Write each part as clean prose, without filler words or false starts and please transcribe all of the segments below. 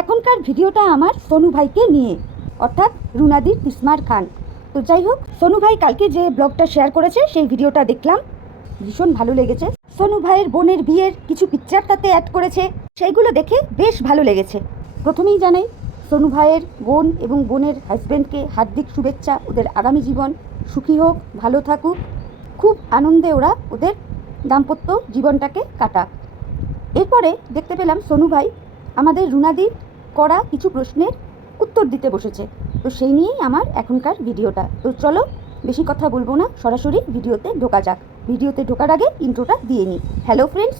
এখনকার ভিডিওটা আমার সোনু ভাইকে নিয়ে, অর্থাৎ রুনাদির তিসমার খান। তো যাই হোক, সোনু ভাই কালকে যে ব্লগটা শেয়ার করেছে সেই ভিডিওটা দেখলাম, ভীষণ ভালো লেগেছে। সোনু ভাইয়ের বোনের বিয়ের কিছু পিকচার তাতে অ্যাড করেছে, সেইগুলো দেখে বেশ ভালো লেগেছে। প্রথমেই জানাই সোনু ভাইয়ের বোন এবং বোনের হাজব্যান্ডকে হার্দিক শুভেচ্ছা। ওদের আগামী জীবন সুখী হোক, ভালো থাকুক, খুব আনন্দে ওরা ওদের দাম্পত্য জীবনটাকে কাটাক। এরপরে দেখতে পেলাম সোনু ভাই আমাদের রুনাদির করা কিছু প্রশ্নের উত্তর দিতে বসেছে। তো সেই নিয়েই আমার এখনকার ভিডিওটা। তো চলো বেশি কথা বলবো না, সরাসরি ভিডিওতে ঢোকা যাক। ভিডিওতে ঢোকার আগে ইন্ট্রোটা দিয়ে নিই। Hello friends,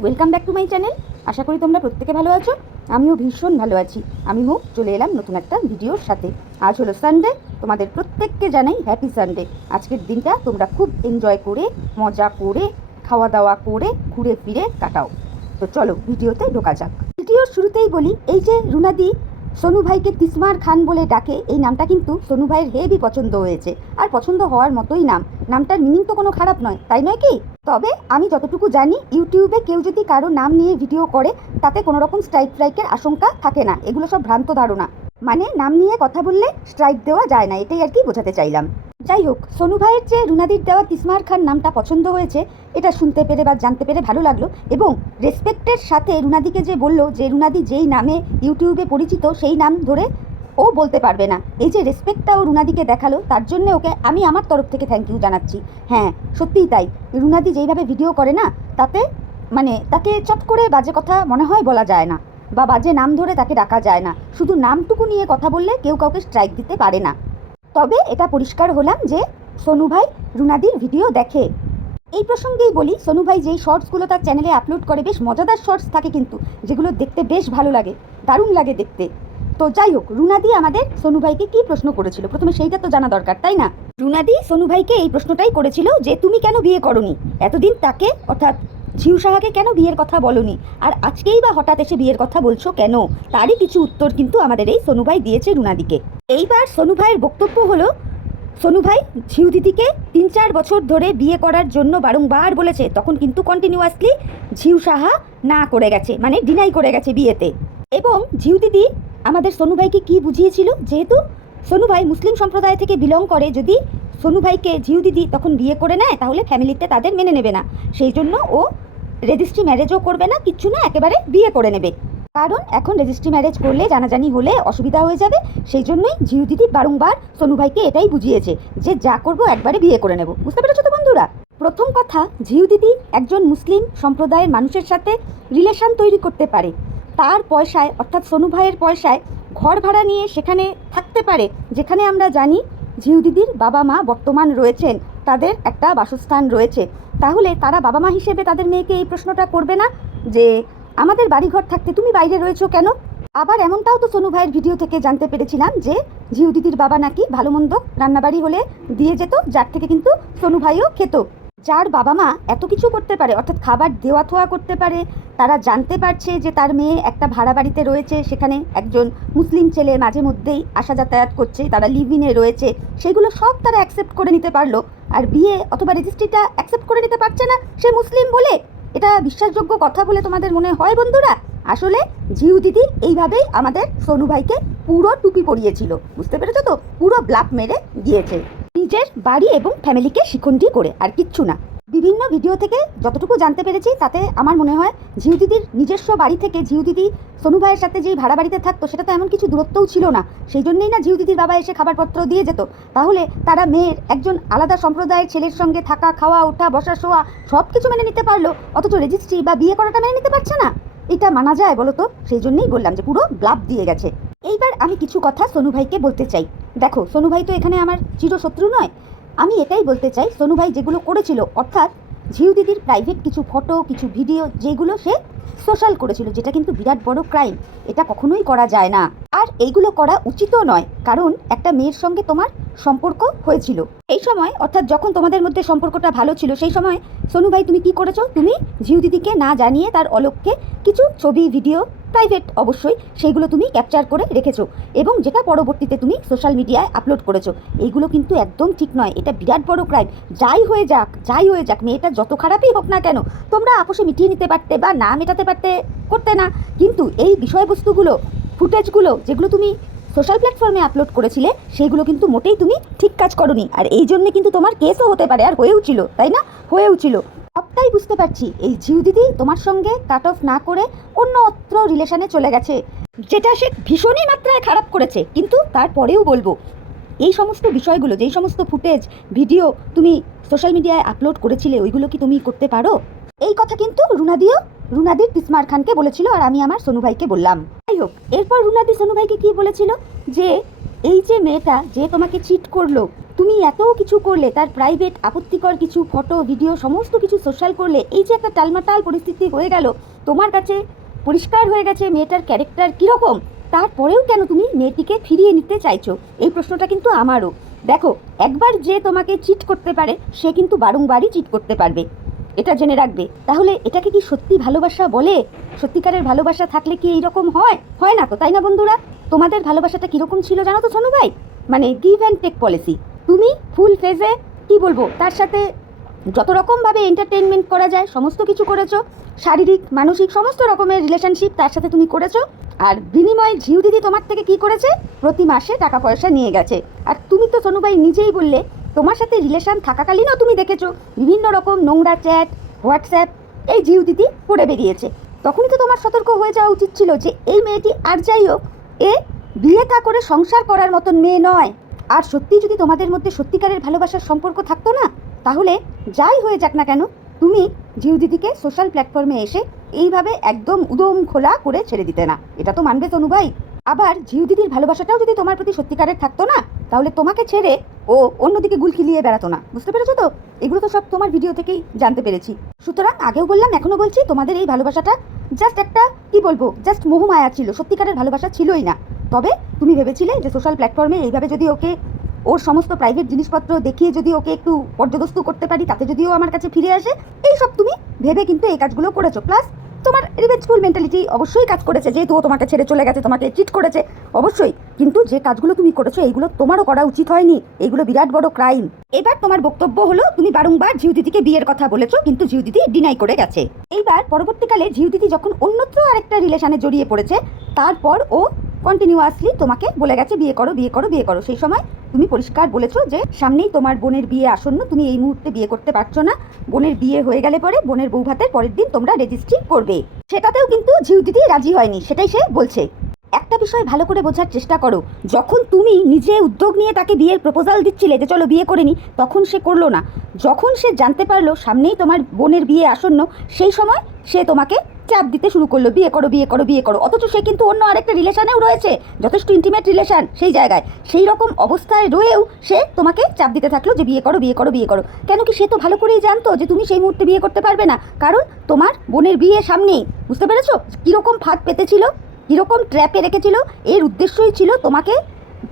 welcome back to my channel. আশা করি তোমরা প্রত্যেকে ভালো আছো, আমিও ভীষণ ভালো আছি। আমিও চলে এলাম নতুন একটা ভিডিওর সাথে। আজ হলো সানডে, তোমাদের প্রত্যেককে জানাই হ্যাপি সানডে। আজকের দিনটা তোমরা খুব এনজয় করে, মজা করে, খাওয়া দাওয়া করে, ঘুরে ফিরে কাটাও। তো চলো ভিডিওতে ঢোকা যাক। ভিডিওর শুরুতেই বলি, এই যে রুনাদি সোনু ভাইকে তিসমার খান বলে ডাকে, এই নামটা কিন্তু সোনু ভাইয়ের হেভি পছন্দ হয়েছে, আর পছন্দ হওয়ার মতোই নাম। নামটার মিনিং তো কোনো খারাপ নয়, তাই নয় কি? তবে আমি যতটুকু জানি, ইউটিউবে কেউ যদি কারো নাম নিয়ে ভিডিও করে তাতে কোনো রকম স্ট্রাইকের আশঙ্কা থাকে না। এগুলো সব ভ্রান্ত ধারণা, মানে নাম নিয়ে কথা বললে স্ট্রাইক দেওয়া যায় না, এটাই আর কি বোঝাতে চাইলাম। যাই হোক, সোনু ভাইয়ের যে রুনাদির দেওয়া তিসমার খান নামটা পছন্দ হয়েছে, এটা শুনতে পেরে বা জানতে পেরে ভালো লাগলো। এবং রেসপেক্টের সাথে রুনাদিকে যে বললো যে রুনাদি যেই নামে ইউটিউবে পরিচিত সেই নাম ধরে ও বলতে পারবে না, এই যে রেসপেক্টটা ও রুনাদিকে দেখালো, তার জন্য ওকে আমি আমার তরফ থেকে থ্যাংক ইউ জানাচ্ছি। হ্যাঁ, সত্যিই তাই। রুনাদি যেইভাবে ভিডিও করে না, তাতে মানে তাকে চট করে বাজে কথা মনে হয় বলা যায় না, বা বাজে নাম ধরে তাকে ডাকা যায় না। শুধু নামটুকু নিয়ে কথা বললে কেউ কাউকে স্ট্রাইক দিতে পারে না। তবে এটা পরিষ্কার হলাম যে সোনু ভাই রুনাদির ভিডিও দেখে। এই প্রসঙ্গেই বলি, সোনু ভাই যেই শর্টসগুলো তার চ্যানেলে আপলোড করে, বেশ মজাদার শর্টস থাকে কিন্তু, যেগুলো দেখতে বেশ ভালো লাগে, দারুণ লাগে দেখতে। তো যাই হোক, রুনাদি আমাদের সোনু ভাইকে কী প্রশ্ন করেছিল, প্রথমে সেইটা তো জানা দরকার, তাই না? রুনাদি সোনু ভাইকে এই প্রশ্নটাই করেছিল যে তুমি কেন বিয়ে করনি, এতদিন তাকে অর্থাৎ ঝিউ সাহাকে কেন বিয়ের কথা বলনি, আর আজকেই বা হঠাৎ এসে বিয়ের কথা বলছো কেন? তারই কিছু উত্তর কিন্তু আমাদের এই সোনু ভাই দিয়েছে রুনাদিকে। এইবার সোনু ভাইয়ের বক্তব্য হলো, সোনু ভাই ঝিউ দিদিকে 3-4 বছর ধরে বিয়ে করার জন্য বারংবার বলেছে, তখন কিন্তু কন্টিনিউয়াসলি ঝিউ সাহা না করে গেছে, মানে ডিনাই করে গেছে বিয়েতে। এবং ঝিউ দিদি আমাদের সোনু ভাইকে কী বুঝিয়েছিল, যেহেতু সোনু ভাই মুসলিম সম্প্রদায় থেকে বিলং করে, যদি সোনু ভাইকে ঝিউ দিদি তখন বিয়ে করে নেয় তাহলে ফ্যামিলিতে তাদের মেনে নেবে না, সেই জন্য ও রেজিস্ট্রি ম্যারেজও করবে না, কিচ্ছু না, একেবারে বিয়ে করে নেবে। কারণ এখন রেজিস্ট্রি ম্যারেজ করলে জানাজানি হলে অসুবিধা হয়ে যাবে, সেই জন্যই ঝিউ দিদি বারংবার সোনু ভাইকে এটাই বুঝিয়েছে যে যা করবো একবারে বিয়ে করে নেব। বুঝতে পেরেছো তো বন্ধুরা? প্রথম কথা, ঝিউ দিদি একজন মুসলিম সম্প্রদায়ের মানুষের সাথে রিলেশন তৈরি করতে পারে, তার পয়সায় অর্থাৎ সোনু ভাইয়ের পয়সায় ঘর ভাড়া নিয়ে সেখানে থাকতে পারে, যেখানে আমরা জানি ঝিউ দিদির বাবা মা বর্তমান রয়েছেন, তাদের একটা বাসস্থান রয়েছে। তাহলে তারা বাবা মা হিসেবে তাদের মেয়েকে এই প্রশ্নটা করবে না যে আমাদের বাড়িঘর থাকতে তুমি বাইরে রয়েছো কেন? আবার এমনটাও তো সোনু ভাইয়ের ভিডিও থেকে জানতে পেরেছিলাম যে ঝিউ দিদির বাবা নাকি ভালো মন্দ রান্নাবাড়ি হলে দিয়ে যেত, যার থেকে কিন্তু সোনু ভাইও খেত। যার বাবা মা এত কিছু করতে পারে, অর্থাৎ খাবার দেওয়া থোয়া করতে পারে, তারা জানতে পারছে যে তার মেয়ে একটা ভাড়া বাড়িতে রয়েছে, সেখানে একজন মুসলিম ছেলে মাঝে মধ্যেই আসা যাতায়াত করছে, তারা লিভ ইনে রয়েছে, সেগুলো সব তারা অ্যাকসেপ্ট করে নিতে পারলো, আর বিয়ে অথবা রেজিস্ট্রিটা অ্যাকসেপ্ট করে নিতে পারছে না সে মুসলিম বলে। এটা বিশ্বাসযোগ্য কথা বলে তোমাদের মনে হয় বন্ধুরা? আসলে ঝিউ দিদি এইভাবেই আমাদের সোনু ভাইকে পুরো টুপি পরিয়েছিল, বুঝতে পেরেছো তো? পুরো ব্লাফ মেরে দিয়েছে, নিজের বাড়ি এবং ফ্যামিলিকে শিখন্ডি করে, আর কিচ্ছু না। বিভিন্ন ভিডিও থেকে যতটুকু জানতে পেরেছি তাতে আমার মনে হয় ঝিউ দিদির নিজস্ব বাড়ি থেকে ঝিউ দিদি সোনু ভাইয়ের সাথে যেই ভাড়া বাড়িতে থাকতো সেটা তো এমন কিছু দূরত্বও ছিল না, সেই জন্যই না ঝিউ দিদির বাবা এসে খাবারপত্র দিয়ে যেত। তাহলে তারা মেয়ের একজন আলাদা সম্প্রদায়ের ছেলের সঙ্গে থাকা, খাওয়া, ওঠা, বসা, শোয়া সব কিছু মেনে নিতে পারলো, অথচ রেজিস্ট্রি বা বিয়ে করাটা মেনে নিতে পারছে না? এটা মানা যায় বলো তো? সেই জন্যই বললাম যে পুরো ব্লাফ দিয়ে গেছে। এইবার আমি কিছু কথা সোনু ভাইকে বলতে চাই। দেখো, সোনু ভাই তো এখানে আমার চিরশত্রু নয়, আমি এটাই বলতে চাই, সোনু ভাই যেগুলো করেছিল, অর্থাৎ ঝিউ দিদির প্রাইভেট কিছু ফটো, কিছু ভিডিও যেগুলো সে সোশ্যাল করেছিল, যেটা কিন্তু বিরাট বড় ক্রাইম, এটা কখনোই করা যায় না, আর এইগুলো করা উচিতও নয়। কারণ একটা মেয়ের সঙ্গে তোমার সম্পর্ক হয়েছিল এই সময়, অর্থাৎ যখন তোমাদের মধ্যে সম্পর্কটা ভালো ছিল, সেই সময় সোনু ভাই তুমি কি করেছো? তুমি ঝিউ দিদিকে না জানিয়ে তার অলক্ষ্যে কিছু ছবি, ভিডিও, প্রাইভেট অবশ্যই, সেইগুলো তুমি ক্যাপচার করে রেখেছো এবং যেটা পরবর্তীতে তুমি সোশ্যাল মিডিয়ায় আপলোড করেছো। এইগুলো কিন্তু একদম ঠিক নয়, এটা বিরাট বড় ক্রাইম। যাই হয়ে যাক, মেয়েটা যত খারাপই হোক না কেন, তোমরা আপোষে মিটিয়ে নিতে পারতে বা না মেটাতে পারতে, করতে না, কিন্তু এই বিষয়বস্তুগুলো ফুটেজগুলো যেগুলো তুমি সোশ্যাল প্ল্যাটফর্মে আপলোড করেছিলে সেগুলো কিন্তু মোটেই তুমি ঠিক কাজ করোনি, আর এই জন্যে কিন্তু তোমার কেসও হতে পারে, আর হয়েও ছিল, তাই না? হয়েও ছিল। সবটাই বুঝতে পারছি এই ঝিউ দিদি তোমার সঙ্গে কাট অফ না করে অন্যত্র রিলেশনে চলে গেছে, যেটা সে ভীষণই মাত্রায় খারাপ করেছে। কিন্তু তারপরেও বলবো, এই সমস্ত বিষয়গুলো, যেই সমস্ত ফুটেজ ভিডিও তুমি সোশ্যাল মিডিয়ায় আপলোড করেছিলে, ওইগুলো কি তুমি করতে পারো? এই কথা কিন্তু রুনাদির তিসমার খানকে বলেছিল, আর আমি আমার সোনু ভাইকে বললাম। যাই হোক, এরপর রুনাদি সোনু ভাইকে কি বলেছিল, যে এই যে মেয়েটা যে তোমাকে চিট করলো, তুমি এত কিছু করলে, তার প্রাইভেট আপত্তিকর কিছু ফটো ভিডিও সমস্ত কিছু সোশ্যাল করলে, এই যে একটা টালমাটাল পরিস্থিতি হয়ে গেল, তোমার কাছে পরিষ্কার হয়ে গেছে মেয়েটার ক্যারেক্টার কীরকম, তারপরেও কেন তুমি মেয়েটিকে ফিরিয়ে নিতে চাইছো? এই প্রশ্নটা কিন্তু আমারও। দেখো, একবার যে তোমাকে চিট করতে পারে সে কিন্তু বারংবারই চিট করতে পারবে, এটা জেনে রাখবে। তাহলে এটাকে কি সত্যি ভালোবাসা বলে? সত্যিকারের ভালোবাসা থাকলে কি এইরকম হয়? হয় না তো, তাই না বন্ধুরা? তোমাদের ভালোবাসাটা কীরকম ছিল জানো তো সোনু ভাই? মানে গিভ অ্যান্ড টেক পলিসি। তুমি ফুল ফেজে কি বলবো, তার সাথে যত রকমভাবে এন্টারটেনমেন্ট করা যায় সমস্ত কিছু করেছো, শারীরিক মানসিক সমস্ত রকমের রিলেশনশিপ তার সাথে তুমি করেছো। আর বিনিময়ে ঝিউ দিদি তোমার থেকে কি করেছে? প্রতি মাসে টাকা পয়সা নিয়ে গেছে। আর তুমি তো সোনু ভাই নিজেই বললে, তোমার সাথে রিলেশন থাকাকালীনও তুমি দেখেছো বিভিন্ন রকম নোংরা চ্যাট, হোয়াটসঅ্যাপ এই ঝিউ দিদি করে বেরিয়েছে। তখনই তো তোমার সতর্ক হয়ে যাওয়া উচিত ছিল যে এই মেয়েটি আর যাই হোক, এ বিয়ে থা করে সংসার করার মতন মেয়ে নয়। আর সত্যি যদি তোমাদের মধ্যে সত্যিকারের ভালোবাসার সম্পর্ক থাকতো না, তাহলে যাই হয়ে যাক না কেন, তুমি ঝিউ দিদিকে সোশ্যাল প্ল্যাটফর্মে এসে এইভাবে একদম উদম খোলা করে ছেড়ে দিতে না। এটা তো মানবে তনু ভাই। আবার ঝিউ দিদির ভালোবাসাটাও যদি তোমার প্রতি সত্যিকারের থাকতো না, তাহলে তোমাকে ছেড়ে ও অন্যদিকে গুলকি নিয়ে বেড়াতো না। বুঝতে পেরেছো তো? এগুলো তো সব তোমার ভিডিও থেকেই জানতে পেরেছি। সুতরাং আগেও বললাম, এখনো বলছি, তোমাদের এই ভালোবাসাটা জাস্ট একটা কি বলবো, জাস্ট মোহমায়া ছিল, সত্যিকারের ভালোবাসা ছিলই না। তবে তুমি ভেবেছিলে যে সোশ্যাল প্ল্যাটফর্মে এইভাবে যদি ওকে ওর সমস্ত প্রাইভেট জিনিসপত্র দেখিয়ে যদি ওকে একটু পর্যদস্তু করতে পারি, তাতে যদিও আমার কাছে ফিরে আসে, এইসব তুমি ভেবে কিন্তু এই কাজগুলো করেছো। প্লাস তোমার রিভেঞ্জফুল মেন্টালিটি অবশ্যই কাজ করেছে, যেহেতু ও তোমাকে ছেড়ে চলে গেছে, তোমাকে চিট করেছে অবশ্যই। কিন্তু যে কাজগুলো তুমি করেছো এইগুলো তোমারও করা উচিত হয়নি, এইগুলো বিরাট বড় ক্রাইম। এবার তোমার বক্তব্য হলো, তুমি বারংবার ঝিউ দিদিকে বিয়ের কথা বলেছো, কিন্তু ঝিউ দিদি ডিনাই করে গেছে। এইবার পরবর্তীকালে ঝিউ দিদি যখন অন্যত্র আরেকটা রিলেশনে জড়িয়ে পড়েছে, তারপর ও কন্টিনিউয়াসলি তোমাকে বলে গেছে বিয়ে করো বিয়ে করো বিয়ে করো। সেই সময় তুমি পরিষ্কার বলেছো যে সামনেই তোমার বোনের বিয়ে আসন্ন, তুমি এই মুহূর্তে বিয়ে করতে পারছো না, বোনের বিয়ে হয়ে গেলে পরে বোনের বউ ভাতের পরের দিন তোমরা রেজিস্ট্রি করবে। সেটাতেও কিন্তু ঝিউ দিদি রাজি হয়নি, সেটাই সে বলছে। একটা বিষয় ভালো করে বোঝার চেষ্টা করো, যখন তুমি নিজে উদ্যোগ নিয়ে তাকে বিয়ের প্রপোজাল দিচ্ছিলে যে চলো বিয়ে করে নি, তখন সে করলো না। যখন সে জানতে পারলো সামনেই তোমার বোনের বিয়ে আসন্ন, সেই সময় সে তোমাকে চাপ দিতে শুরু করলো বিয়ে করো বিয়ে করো বিয়ে করো। অথচ সে কিন্তু অন্য আরেকটা রিলেশনেও রয়েছে, যথেষ্ট ইন্টিমেট রিলেশন, সেই জায়গায় সেই রকম অবস্থায় রয়েও সে তোমাকে চাপ দিতে থাকলো যে বিয়ে করো বিয়ে করো বিয়ে করো। কেন কি? সে তো ভালো করেই জানতো যে তুমি সেই মুহূর্তে বিয়ে করতে পারবে না, কারণ তোমার বোনের বিয়ে সামনেই। বুঝতে পেরেছো কীরকম ফাঁদ পেতেছিল, কীরকম ট্র্যাপে রেখেছিল? এর উদ্দেশ্যই ছিল তোমাকে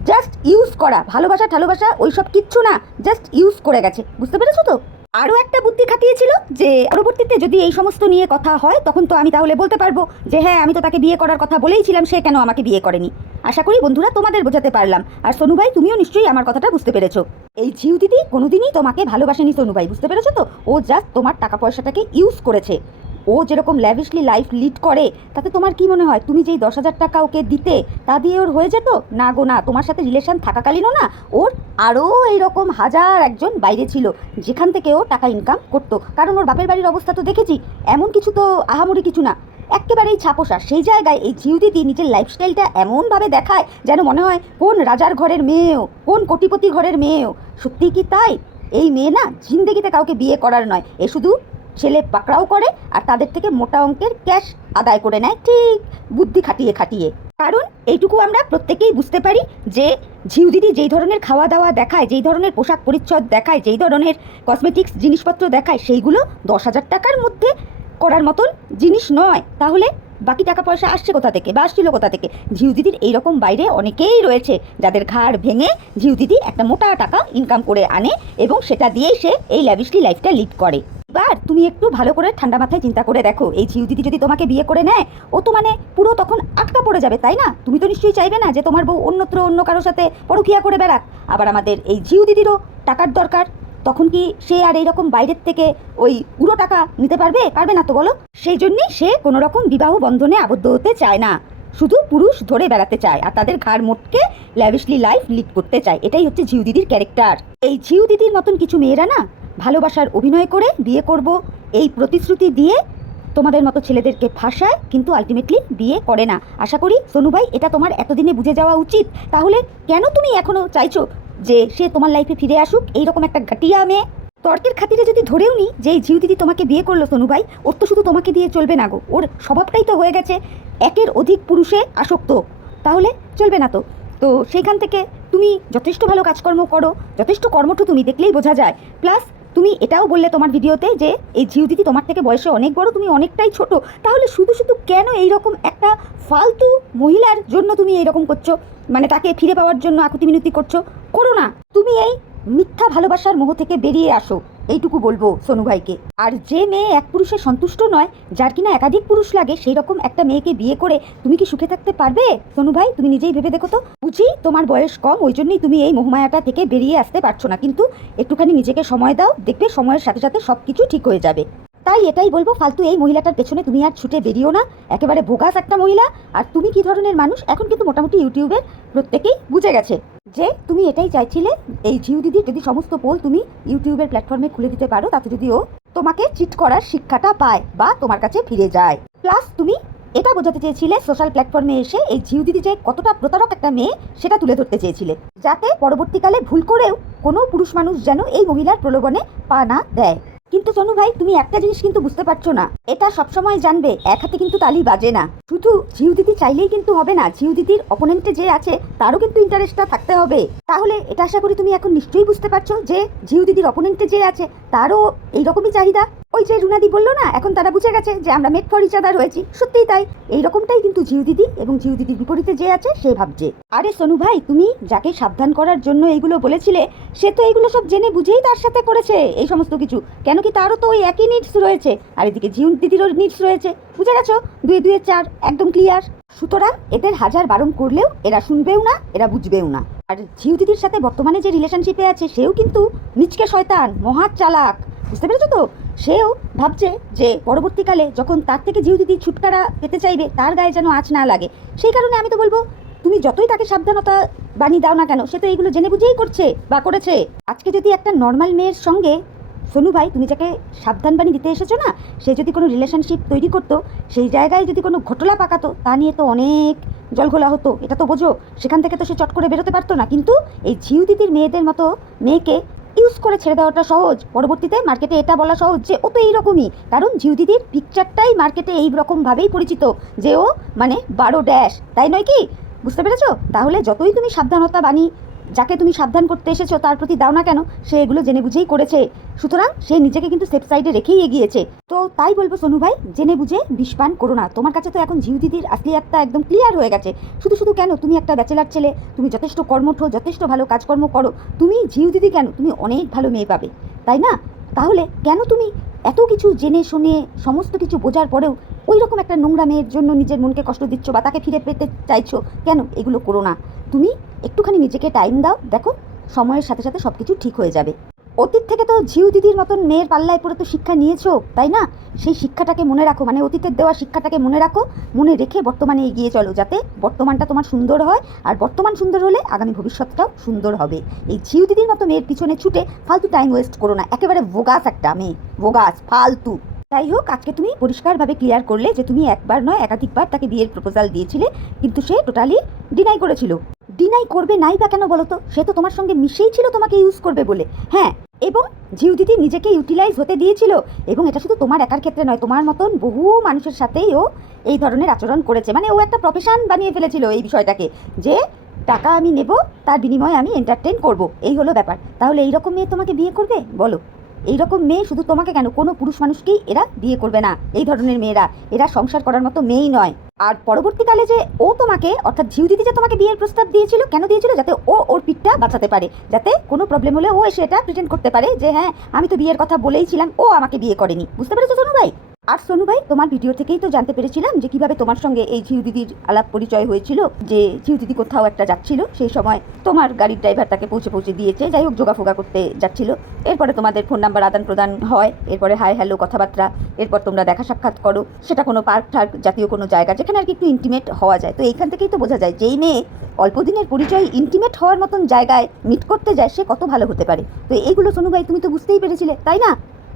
জাস্ট ইউজ করা। ভালোবাসা ঠালোবাসা ওইসব কিচ্ছু না, জাস্ট ইউজ করে গেছে। বুঝতে পেরেছো তো? আরও একটা বুদ্ধি খাটিয়েছিল যে পরবর্তীতে যদি এই সমস্ত নিয়ে কথা হয়, তখন তো আমি তাহলে বলতে পারবো যে হ্যাঁ, আমি তো তাকে বিয়ে করার কথা বলেইছিলাম, সে কেন আমাকে বিয়ে করেনি। আশা করি বন্ধুরা তোমাদের বোঝাতে পারলাম। আর সোনু ভাই, তুমিও নিশ্চয়ই আমার কথাটা বুঝতে পেরেছো। এই ঝিউ দিদি কোনোদিনই তোমাকে ভালোবাসেনি সোনু ভাই, বুঝতে পেরেছো তো? ও জাস্ট তোমার টাকা পয়সাটাকে ইউজ করেছে। ও যেরকম ল্যাভিশলি লাইফ লিড করে, তাতে তোমার কি মনে হয় তুমি যেই 10,000 টাকা ওকে দিতে, তা দিয়ে ওর হয়ে যেত? না গো না। তোমার সাথে রিলেশন থাকাকালীনও না, ওর আরও এইরকম হাজার একজন বাইরে ছিল যেখান থেকে ও টাকা ইনকাম করতো। কারণ ওর বাপের বাড়ির অবস্থা তো দেখেছি, এমন কিছু তো আহামরি কিছু না, একেবারেই ছাপোষা। সেই জায়গায় এই ঝিউ দিদি নিজের লাইফস্টাইলটা এমনভাবে দেখায় যেন মনে হয় কোন রাজার ঘরের মেয়েও, কোন কোটিপতি ঘরের মেয়েও। সত্যিই কি তাই? এই মেয়ে না জিন্দেগিতে কাউকে বিয়ে করার নয়, এ শুধু ছেলে পাকড়াও করে আর তাদের থেকে মোটা অঙ্কের ক্যাশ আদায় করে নেয়, ঠিক বুদ্ধি খাটিয়ে খাটিয়ে। কারণ এইটুকু আমরা প্রত্যেকেই বুঝতে পারি যে ঝিউ দিদি যেই ধরনের খাওয়া দাওয়া দেখায়, যেই ধরনের পোশাক পরিচ্ছদ দেখায়, যেই ধরনের কসমেটিক্স জিনিসপত্র দেখায়, সেইগুলো 10,000 টাকার মধ্যে করার মতন জিনিস নয়। তাহলে বাকি টাকা পয়সা আসছে কোথা থেকে বা আসছিল কোথা থেকে? ঝিউ দিদির এইরকম বাইরে অনেকেই রয়েছে যাদের ঘাড় ভেঙে ঝিউ দিদি একটা মোটা টাকা ইনকাম করে আনে, এবং সেটা দিয়েই সে এই ল্যাভিশলি লাইফটা লিড করে। এবার তুমি একটু ভালো করে ঠান্ডা মাথায় চিন্তা করে দেখো, এই ঝিউ দিদি যদি তোমাকে বিয়ে করে নেয়, ও তো মানে পুরো তখন আটকা পড়ে যাবে, তাই না? তুমি তো নিশ্চয়ই চাইবে না যে তোমার বউ অন্যত্র অন্য কারোর সাথে পরকীয়া করে বেড়াক। আবার আমাদের এই ঝিউ দিদিরও টাকার দরকার, তখন কি সে আর এইরকম বাইরের থেকে ওই পুরো টাকা নিতে পারবে? পারবে না তো বলো। সেই জন্যই সে কোনো রকম বিবাহ বন্ধনে আবদ্ধ হতে চায় না। শুধু পুরুষ ধরে বেড়াতে চায় আর তাদের ঘাড় মোটকে ল্যাভিশলি লাইফ লিড করতে চায়। এটাই হচ্ছে ঝিউ দিদির ক্যারেক্টার। এই ঝিউ দিদির মতন কিছু মেয়েরা না ভালোবাসার অভিনয় করে বিয়ে করব এই প্রতিশ্রুতি দিয়ে তোমাদের মতো ছেলেদেরকে ফাঁসায়, কিন্তু আলটিমেটলি বিয়ে করে না। আশা করি সোনু ভাই এটা তোমার এতদিনে বুঝে যাওয়া উচিত। তাহলে কেন তুমি এখনো চাইছো যে সে তোমার লাইফে ফিরে আসুক? এইরকম একটা ঘাটিয়া মেয়ে তর্কের খাতিরে যদি ধরেও নি যে এই ঝিউ দিদি তোমাকে বিয়ে করলো সোনু ভাই, ওর তো শুধু তোমাকে দিয়ে চলবে না গো, ওর স্বভাবটাই তো হয়ে গেছে একের অধিক পুরুষে আসক্ত। তাহলে চলবে না তো। তো সেইখান থেকে তুমি যথেষ্ট ভালো কাজকর্ম করো, যথেষ্ট কর্মঠ তুমি, দেখলেই বোঝা যায়। প্লাস তুমি এটাও বললে তোমার ভিডিওতে যে এই ঝিউ দিদি তোমার থেকে বয়সে অনেক বড়, তুমি অনেকটাই ছোট। তাহলে শুধু শুধু কেন এইরকম একটা ফালতু মহিলার জন্য তুমি এইরকম করছো? মানে তাকে ফিরে পাওয়ার জন্য আকুতি মিনতি করছো? করো না। তুমি এই মিথ্যা ভালোবাসার মোহ থেকে বেরিয়ে আসো, এইটুকু বলবো সোনু ভাইকে। আর যে মেয়ে এক পুরুষে সন্তুষ্ট নয়, যার কিনা একাধিক পুরুষ লাগে, সেই রকম একটা মেয়েকে বিয়ে করে তুমি কি সুখে থাকতে পারবে সোনু ভাই? তুমি নিজেই ভেবে দেখো তো। বুঝি তোমার বয়স কম, ওই জন্যই তুমি এই মোহমায়াটা থেকে বেরিয়ে আসতে পারছো না, কিন্তু একটুখানি নিজেকে সময় দাও, দেখবে সময়ের সাথে সাথে সব কিছু ঠিক হয়ে যাবে। তাই এটাই বলবো, ফালতু এই মহিলাটার পেছনে তুমি আর ছুটে বেরিও না। একেবারে বোগাস একটা মহিলা। আর তুমি কি ধরনের মানুষ এখন কিন্তু মোটামুটি ইউটিউবের প্রত্যেকেই বুঝে গেছে যে তুমি এটাই চাইছিলে। এই ঝিউ দিদির যদি সমস্ত পোল তুমি ইউটিউবের প্ল্যাটফর্মে খুলে দিতে পারো, তাতে যদি ও তোমাকে চিট করার শিক্ষাটা পায় বা তোমার কাছে ফিরে যায়। প্লাস তুমি এটা বোঝাতে চেয়েছিলে সোশ্যাল প্ল্যাটফর্মে এসে এই ঝিউ দিদি যে কতটা প্রতারক একটা মেয়ে, সেটা তুলে ধরতে চেয়েছিলে, যাতে পরবর্তীকালে ভুল করেও কোনো পুরুষ মানুষ যেন এই মহিলার প্রলোভনে পা না দেয়। কিন্তু সোনু ভাই তুমি একটা জিনিস কিন্তু বুঝতে পারছো না, এটা সবসময় জানবে এক হাতে কিন্তু তালি বাজে না। শুধু ঝিউ দিদি চাইলেই কিন্তু হবে না, ঝিউ দিদির অপোনেন্টে যে আছে তারও কিন্তু ইন্টারেস্টটা থাকতে হবে। তাহলে এটা আশা করি তুমি এখন নিশ্চয়ই বুঝতে পারছো যে ঝিউ দিদির অপোনেন্টে যে আছে তারও এইরকমই চাহিদা। ওই যে রুনাদি বললো না, এখন তারা বুঝে গেছে যে আমরা মেড ফর ইচ আদার হয়েছি। সত্যিই তাই, এইরকমটাই কিন্তু ঝিউ দিদি এবং ঝিউ দিদির বিপরীতে যে আছে সে ভাবছে। আরে সোনু ভাই, তুমি যাকে সাবধান করার জন্য এইগুলো বলেছিলে, সে তো এইগুলো সব জেনে বুঝেই তার সাথে করেছে এই সমস্ত কিছু। কেন কি তারও তো ওই একই নিডস রয়েছে, আর এদিকে ঝিউ দিদিরও নিডস রয়েছে। বুঝে গেছো? 2 2 4 একদম ক্লিয়ার। সুতরাং এদের হাজার বারণ করলেও এরা শুনবেও না, এরা বুঝবেও না। আর ঝিউ দিদির সাথে বর্তমানে যে রিলেশনশিপে আছে সেও কিন্তু নিচকে শয়তান, মহা চালাক। বুঝতে পেরেছো তো? সেও ভাবছে যে পরবর্তীকালে যখন তার থেকে ঝিউ দিদি ছুটকারা পেতে চাইবে, তার গায়ে যেন আঁচ না লাগে। সেই কারণে আমি তো বলবো, তুমি যতই তাকে সাবধানতা বাণী দাও না কেন, সে তো এইগুলো জেনে বুঝেই করছে বা করেছে। আজকে যদি একটা নর্মাল মেয়ের সঙ্গে সোনু ভাই তুমি যাকে সাবধান বাণী দিতে এসেছো না, সে যদি কোনো রিলেশনশিপ তৈরি করতো, সেই জায়গায় যদি কোনো ঘটলা পাকাতো, তা নিয়ে তো অনেক জলঘোলা হতো, এটা তো বোঝো। সেখান থেকে তো সে চট করে বেরোতে পারতো না। কিন্তু এই ঝিউ দিদির মেয়েদের মতো মেয়েকে ইউজ করে ছেড়ে দেওয়াটা সহজ, পরবর্তীতে মার্কেটে এটা বলা সহজ যে ও তো এইরকমই। কারণ ঝিউ দিদির পিকচারটাই মার্কেটে এই রকমভাবেই পরিচিত যে ও মানে 12 ড্যাশ, তাই নয় কি? বুঝতে পেরেছো? তাহলে যতই তুমি সাবধানতা বাণী যাকে তুমি সাবধান করতে এসেছো তার প্রতি দাও না কেন, সে এগুলো জেনে বুঝেই করেছে। সুতরাং সে নিজেকে কিন্তু সেফ সাইডে রেখেই এগিয়েছে। তো তাই বলবো সোনু ভাই, জেনে বুঝে বিষপান করো না। তোমার কাছে তো এখন ঝিউ দিদির আসলিয়াতটা একদম ক্লিয়ার হয়ে গেছে। শুধু শুধু কেন? তুমি একটা ব্যাচেলার ছেলে, তুমি যথেষ্ট কর্মঠ, যথেষ্ট ভালো কাজকর্ম করো। তুমি ঝিউ দিদি কেন, তুমি অনেক ভালো মেয়ে পাবে, তাই না? তাহলে কেন তুমি এত কিছু জেনে শুনে সমস্ত কিছু বোঝার পরেও ওই রকম একটা নোংরা মেয়ের জন্য নিজের মনকে কষ্ট দিচ্ছ বা তাকে ফিরে পেতে চাইছো? কেন? এগুলো করো না। তুমি একটুখানি নিজেকে টাইম দাও, দেখো সময়ের সাথে সাথে সব কিছু ঠিক হয়ে যাবে। অতীত থেকে তো ঝিউ দিদির মতন মেয়ের পাল্লায় পড়ে তো শিক্ষা নিয়েছো, তাই না? সেই শিক্ষাটাকে মনে রাখো, মানে অতীতের দেওয়া শিক্ষাটাকে মনে রাখো, মনে রেখে বর্তমানে এগিয়ে চলো, যাতে বর্তমানটা তোমার সুন্দর হয়। আর বর্তমান সুন্দর হলে আগামী ভবিষ্যৎটাও সুন্দর হবে। এই ঝিউ দিদির মতো মেয়ের পিছনে ছুটে ফালতু টাইম ওয়েস্ট করো না। একেবারে বোগাস একটা মেয়ে, বোগাস, ফালতু। যাই হোক, আজকে তুমি পরিষ্কারভাবে ক্লিয়ার করলে যে তুমি একবার নয় একাধিকবার তাকে বিয়ের প্রপোজাল দিয়েছিলে, কিন্তু সে টোটালি ডিনাই করেছিল। ডিনাই করবে নাই বা কেন বলো তো? সে তো তোমার সঙ্গে মিশেই ছিল তোমাকে ইউজ করবে বলে। হ্যাঁ, এবং ঝিউ দিদি নিজেকে ইউটিলাইজ হতে দিয়েছিল। এবং এটা শুধু তোমার একার ক্ষেত্রে নয়, তোমার মতন বহু মানুষের সাথেই ও এই ধরনের আচরণ করেছে। মানে ও একটা প্রফেশন বানিয়ে ফেলেছিল এই বিষয়টাকে, যে টাকা আমি নেব, তার বিনিময়ে আমি এন্টারটেন করব, এই হলো ব্যাপার। তাহলে এইরকম মেয়ে তোমাকে বিয়ে করবে বলো? এইরকম মেয়ে শুধু তোমাকে কেন, কোনো পুরুষ মানুষকেই এরা বিয়ে করবে না। এই ধরনের মেয়েরা, এরা সংসার করার মতো মেয়েই নয়। আর পরবর্তীকালে যে ও তোমাকে, অর্থাৎ ঝিউ দিদি যে তোমাকে বিয়ের প্রস্তাব দিয়েছিল, কেন দিয়েছিল? যাতে ও ওর পিঠটা বাঁচাতে পারে, যাতে কোনো প্রবলেম হলে ও এসে এটা প্রেজেন্ট করতে পারে যে হ্যাঁ আমি তো বিয়ের কথা বলেইছিলাম, ও আমাকে বিয়ে করেনি। বুঝতে পেরেছো সোনু ভাই? আর সোনু ভাই, তোমার ভিডিও থেকেই তো জানতে পেরেছিলাম যে কিভাবে তোমার সঙ্গে এই ঝিউ দিদির আলাপ পরিচয় হয়েছিল। যে ঝিউ দিদি কোথাও একটা যাচ্ছিল, সেই সময় তোমার গাড়ির ড্রাইভার তাকে পৌঁছে দিয়েছে, যাই হোক যোগাফোগা করতে যাচ্ছিল। এরপরে তোমাদের ফোন নাম্বার আদান প্রদান হয়, এরপরে হাই হ্যালো কথাবার্তা, এরপর তোমরা দেখা সাক্ষাৎ করো, সেটা কোনো পার্ক ঠার্ক জাতীয় কোনো জায়গা যেখানে আর কি একটু ইন্টিমেট হওয়া যায়। তো এইখান থেকেই তো বোঝা যায় যেই মেয়ে অল্প দিনের পরিচয় ইন্টিমেট হওয়ার মতন জায়গায় মিট করতে যায় সে কত ভালো হতে পারে। তো এইগুলো সোনু ভাই তুমি তো বুঝতেই পেরেছিলে, তাই না?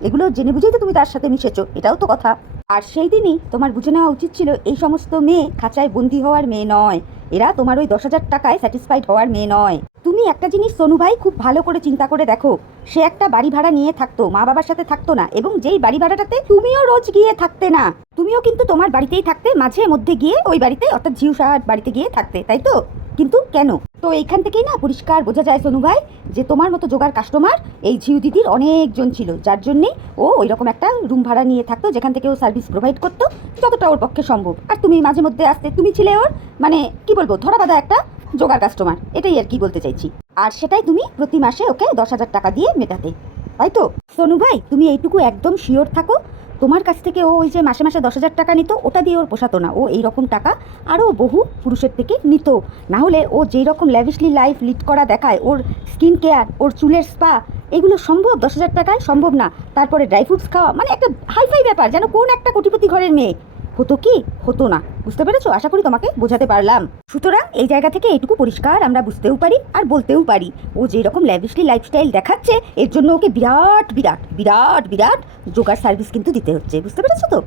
এগুলো জেনে বুঝেই তো তুমি তার সাথে মিশেছো, এটাও তো কথা। আর সেই দিনই তোমার বুঝে নেওয়া উচিত ছিল এই সমস্ত মেয়ে খাঁচায় বন্দি হওয়ার মেয়ে নয়, এরা তোমার ওই 10,000 টাকায় স্যাটিসফাইড হওয়ার মেয়ে নয়। তুমি একটা জিনিস সোনু ভাই খুব ভালো করে চিন্তা করে দেখো, সে একটা বাড়ি ভাড়া নিয়ে থাকতো, মা বাবার সাথে থাকতো না, এবং যেই বাড়ি ভাড়াটাতে তুমিও রোজ গিয়ে থাকতে না, তুমিও কিন্তু তোমার বাড়িতেই থাকতে, মাঝে মধ্যে গিয়ে ওই বাড়িতে অর্থাৎ ঝিউ সাহার বাড়িতে গিয়ে থাকতে, তাই তো? কিন্তু কেন? তো এইখান থেকেই না পরিষ্কার বোঝা যায় সোনু ভাই যে তোমার মতো জোগাড় কাস্টমার এই ঝিউ দিদির অনেকজন ছিল, যার জন্যে ও ওই রকম একটা রুম ভাড়া নিয়ে থাকতো যেখান থেকে ও সার্ভিস প্রোভাইড করতো যতটা ওর পক্ষে সম্ভব। আর তুমি মাঝে মধ্যে আসতে, তুমি ছিলে ওর মানে কি বলবো ধরা বাঁধা একটা জোগাড় কাস্টমার, এটাই আর কি বলতে চাইছি। আর সেটাই তুমি প্রতি মাসে ওকে 10,000 টাকা দিয়ে মেটাতে, তাই তো? সোনু ভাই তুমি এইটুকু একদম শিওর থাকো, তোমার কাছ থেকে ও ওই যে মাসে মাসে 10,000 টাকা নিত, ওটা দিয়ে ওর পোষাতো না, ও এই রকম টাকা আরও বহু পুরুষের থেকে নিত। না হলে ও যেই রকম ল্যাভিশলি লাইফ লিড করা দেখায়, ওর স্কিন কেয়ার, ওর চুলের স্পা, এগুলো সম্ভব 10,000 টাকায়? সম্ভব না। তারপরে ড্রাই ফ্রুটস খাওয়া, মানে একটা হাইফাই ব্যাপার, যেন কোন একটা কোটিপতি ঘরের মেয়ে। হতো কি হতো না, বুঝতে পেরেছো? আশা করি তোমাকে বোঝাতে পারলাম। সুতরাং এই জায়গা থেকে এইটুকু পরিষ্কার আমরা বুঝতেও পারি আর বলতেও পারি, ও যেই রকম ল্যাভিশলি লাইফস্টাইল দেখাচ্ছে এর জন্য ওকে বিরাট বিরাট বিরাট বিরাট জোগাড় সার্ভিস কিন্তু দিতে হচ্ছে, বুঝতে পেরেছো তো?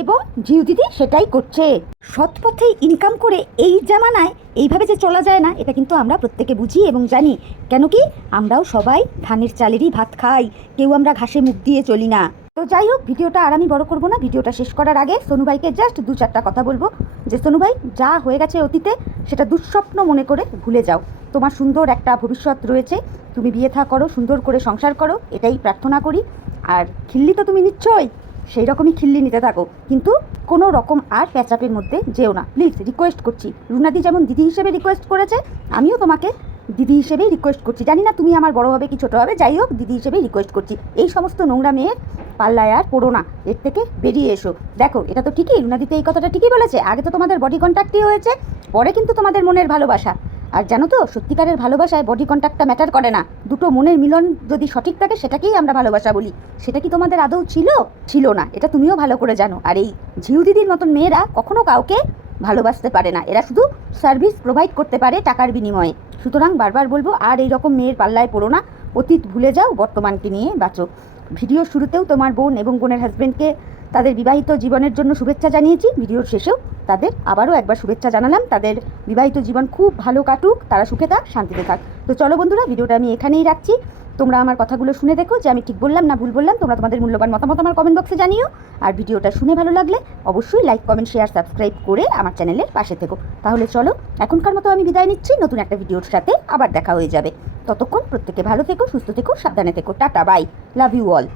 এবং ঝিউ দিদি সেটাই করছে, সৎ পথে ইনকাম করে। এই জামানায় এইভাবে যে চলা যায় না, এটা কিন্তু আমরা প্রত্যেকে বুঝি এবং জানি। কেন কি আমরাও সবাই ধানের চালেরই ভাত খাই, কেউ আমরা ঘাসে মুখ দিয়ে চলি না। তো যাই হোক, ভিডিওটা আর আমি বড় করবো না। ভিডিওটা শেষ করার আগে সোনু ভাইকে জাস্ট 2-4টা কথা বলবো যে সোনু ভাই, যা হয়ে গেছে অতীতে সেটা দুঃস্বপ্ন মনে করে ভুলে যাও। তোমার সুন্দর একটা ভবিষ্যৎ রয়েছে, তুমি বিয়ে থা করো, সুন্দর করে সংসার করো, এটাই প্রার্থনা করি। আর খিল্লি তো তুমি নিচ্ছই, সেই রকমই খিল্লি নিতে থাকো, কিন্তু কোনো রকম আর প্যাচাপের মধ্যে যেও না, প্লিজ রিকোয়েস্ট করছি। রুনাদি যেমন দিদি হিসেবে রিকোয়েস্ট করেছে, আমিও তোমাকে দিদি হিসেবেই রিকোয়েস্ট করছি। জানি না তুমি আমার বড় হবে কি ছোট হবে, যাই হোক দিদি হিসেবেই রিকোয়েস্ট করছি। এই সমস্ত নোংরা মেয়ের পাল্লায় আর পড়ো না, এর থেকে বেরিয়ে এসো। দেখো এটা তো ঠিকই, রুনাদিতে এই কথাটা ঠিকই বলেছে, আগে তো তোমাদের বডি কন্ট্যাক্টই হয়েছে, পরে কিন্তু তোমাদের মনের ভালোবাসা। আর জানো তো, সত্যিকারের ভালোবাসায় বডি কন্ট্যাক্টটা ম্যাটার করে না, দুটো মনের মিলন যদি সঠিক থাকে সেটাকেই আমরা ভালোবাসা বলি। সেটা কি তোমাদের আদৌ ছিল? ছিল না, এটা তুমিও ভালো করে জানো। আর এই ঝিউ দিদির মতন মেয়েরা কখনো কাউকে ভালোবাসতে পারে না, এরা শুধু সার্ভিস প্রোভাইড করতে পারে টাকার বিনিময়ে। সুতরাং বারবার বলবো, আর এই রকম মেয়ের পাল্লায় পড়ো না, অতীত ভুলে যাও, বর্তমানকে নিয়ে বাঁচো। ভিডিওর শুরুতেও তোমার বোন এবং বোনের হাজব্যান্ডকে তাদের বিবাহিত জীবনের জন্য শুভেচ্ছা জানিয়েছি, ভিডিওর শেষেও তাদের আবারও একবার শুভেচ্ছা জানালাম। তাদের বিবাহিত জীবন খুব ভালো কাটুক, তারা সুখে থাক, শান্তিতে থাক। তো চলো বন্ধুরা, ভিডিওটা আমি এখানেই রাখছি। তোমরা আমার কথাগুলো শুনে দেখো যে আমি ঠিক বললাম না ভুল বললাম। তোমরা তোমাদের মূল্যবান মতামত আমার কমেন্ট বক্সে জানিও। আর ভিডিওটা শুনে ভালো লাগলে অবশ্যই লাইক, কমেন্ট, শেয়ার, সাবস্ক্রাইব করে আমার চ্যানেলের পাশে থেকো। তাহলে চলো এখনকার মতো আমি বিদায় নিচ্ছি, নতুন একটা ভিডিওর সাথে আবার দেখা হয়ে যাবে। ততক্ষণ প্রত্যেকে ভালো থেকো, সুস্থ থেকো, সাবধানে থেকো। টাটা, বাই, লাভ ইউ অল।